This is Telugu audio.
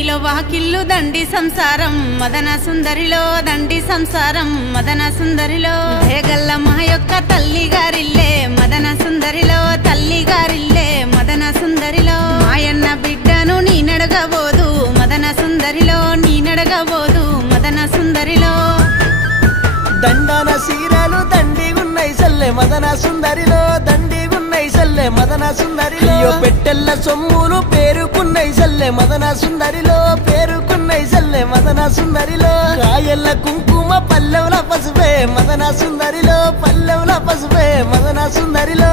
ఇలో వాకిల్లు దండి సంసారం మదన సుందరిలో దండి సంసారం మదన సుందరిలో దేగల్ల మా యొక్క తల్లి గారిల్లే మదన సుందరిలో తల్లి గారిల్లే మదన సుందరిలో మాయన్న బిడ్డను నీ నడగబోదు మదన సుందరిలో నీ నడగబోదు మదన సుందరిలో దండన సీరలు దండిగున్నై సల్లె మదన సుందరిలో దండిగున్నై సల్లె మదన సుందరిలో పెట్టెల్ల సొమ్ములు పేరుకున్నై సల్లె మదన సుందరిలో పేరుకున్నై సల్లె మదన సుందరిలో కాయల్ల కుంకుమ పల్లెవుల పసుపే మదన సుందరిలో పల్లెవుల పసుపే మదన సుందరిలో